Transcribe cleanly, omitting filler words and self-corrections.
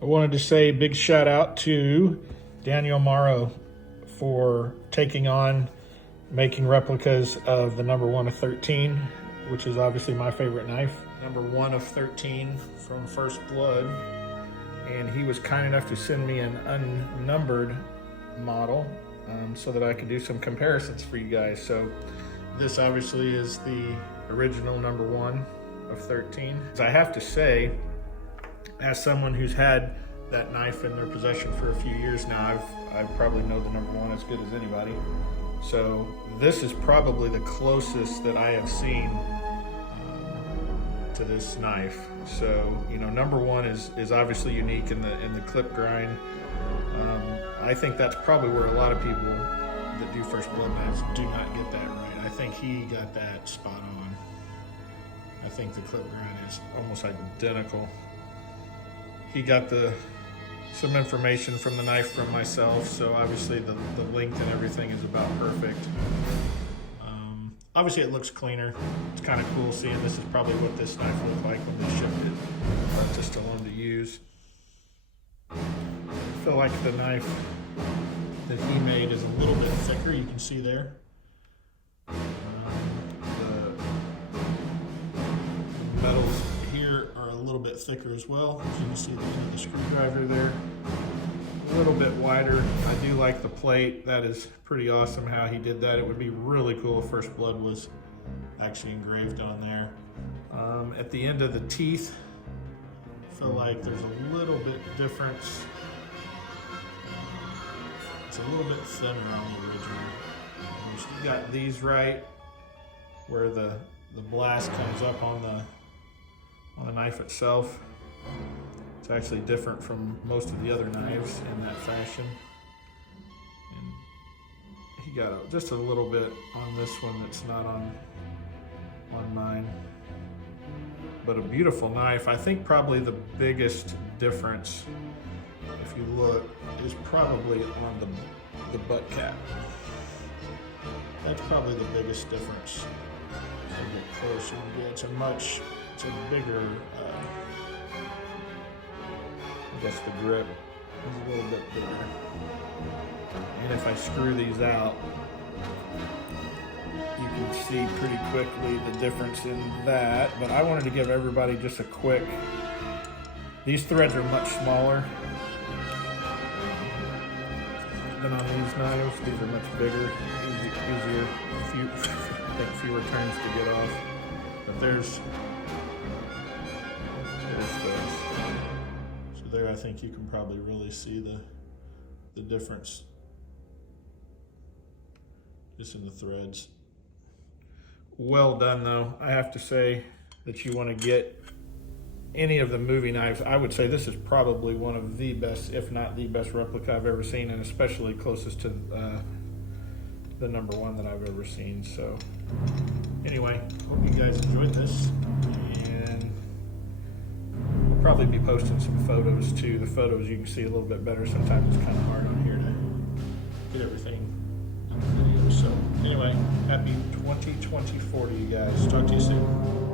I wanted to say a big shout out to Daniel Mauro for taking on making replicas of the number 1 of 13, which is obviously my favorite knife. Number 1 of 13 from First Blood. And he was kind enough to send me an unnumbered model so that I could do some comparisons for you guys. So this obviously is the original number 1 of 13. I have to say, as someone who's had that knife in their possession for a few years now, I probably know the number 1 as good as anybody. So this is probably the closest that I have seen to this knife. So, you know, number 1 is obviously unique in the clip grind. I think that's probably where a lot of people that do First Blood knives do not get that right. I think he got that spot on. I think the clip grind is almost identical. He got some information from the knife from myself, so obviously the length and everything is about perfect. Obviously it looks cleaner. It's kind of cool seeing this is probably what this knife looked like when they shipped it to Stallone to use. I feel like the knife that he made is a little bit thicker, you can see there. The metals here are a little bit thicker as well. As you can see the end of the screwdriver there. A little bit wider. I do like the plate. That is pretty awesome how he did that. It would be really cool if First Blood was actually engraved on there. At the end of the teeth, I feel like there's a little bit difference. It's a little bit thinner on the original. You got these right where the blast comes up on the knife itself. It's actually different from most of the other knives in that fashion. And he got just a little bit on this one that's not on mine. But a beautiful knife. I think probably the biggest difference, if you look, is probably on the butt cap. That's probably the biggest difference. As I get closer, it's a bigger, I guess the grip is a little bit bigger. And if I screw these out, you can see pretty quickly the difference in that. But I wanted to give everybody just a quick, these threads are much smaller than on these knives. These are much bigger, easier, I think fewer turns to get off. But there's those. So there I think you can probably really see the difference just in the threads. Well done though. I have to say that you want to get any of the movie knives. I would say this is probably one of the best, if not the best replica I've ever seen, and especially closest to the number 1 that I've ever seen. So anyway, hope you guys enjoyed this, and we'll probably be posting some photos too. The photos you can see a little bit better. Sometimes it's kind of hard on here to get everything on the video. So anyway, happy 2024 to you guys. Talk to you soon.